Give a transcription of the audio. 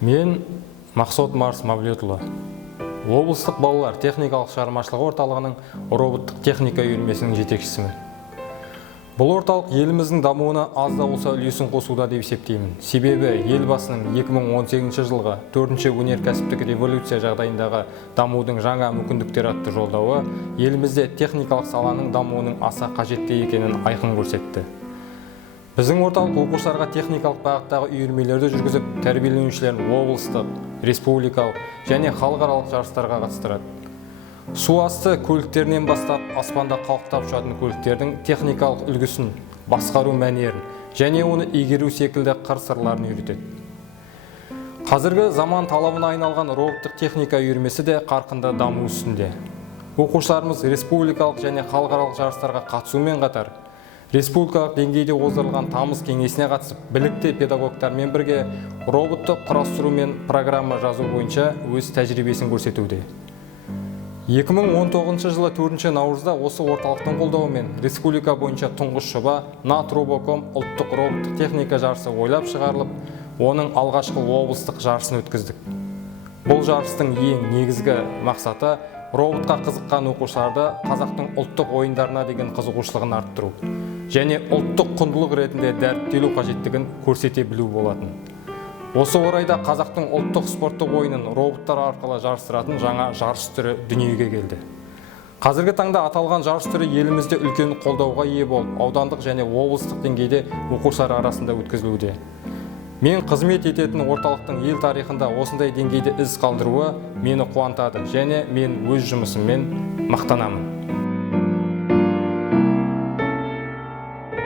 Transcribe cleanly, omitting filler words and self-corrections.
Мен Мақсот Марс Мавлетұлы. Облыстық балалар техникалық шығармашылығы орталығының роботтық техника үйірмесінің жетекшісімін. Бұл орталық еліміздің дамуына аз да болса үлесін қосуда деп есептеймін. Себебі елбасының 2018 жылғы 4-ші өнеркәсіптік революция жағдайындағы дамудың жаңа мүмкіндіктер атты жолдауы елімізде техникалық саланың дамуының аса қажетті екенін айқын көрсетті. Біздің орталық оқушыларға техникалық бағыттағы үйірмелерді жүргізіп, тәрбиеленушілерін облыстық, республикалық және халықаралық жарыстарға қатыстырады. Су асты көліктерінен бастап, аспанда қалықтап ұшатын көліктердің техникалық үлгісін, басқару мәнерін және оны игеру секілді қыр-сырларын үйретеді. Қазіргі заман талабына айналған роботтық техника үйірмесі де қарқынды даму үстінде. Оқушыларымыз республикалық және халықаралық жарыстарға қатысумен қатар, республикалық деңгейде оздырылған тамыз кеңесіне қатысып, білікті педагогтармен бірге роботты құрастыру мен программа жазу бойынша өз тәжірибесін көрсетуде. 2019 жылы 4 наурызда осы орталықтың қолдауымен республика бойынша тұңғыш жоба НАТ Робоком ұлттық роботтық техника жарысы ойлап шығарылып, оның алғашқы облыстық жарысын өткіздік. Бұл жарыстың ең негізгі мақсаты роботқа қызыққан оқушыларды қазақтың ұлттық ойындарына деген қызығушылығын арттыру және ұлттық құндылық ретінде дәріптелу қажеттігін көрсете білу болатын. Осы орайда қазақтың ұлттық спорттық ойынын роботтар арқылы жарыстыратын жаңа жарыс түрі дүниеге келді. Қазіргі таңда аталған жарыс түрі елімізде үлкен қолдауға ие болып, аудандық және облыстық деңгейде оқушылар арасында өткізілуде. Мен қызмет ететін орталықтың ел тарихында осындай деңгейде із қалдыруы мені қуантады және мен өз жұмысыммен мақтанамын.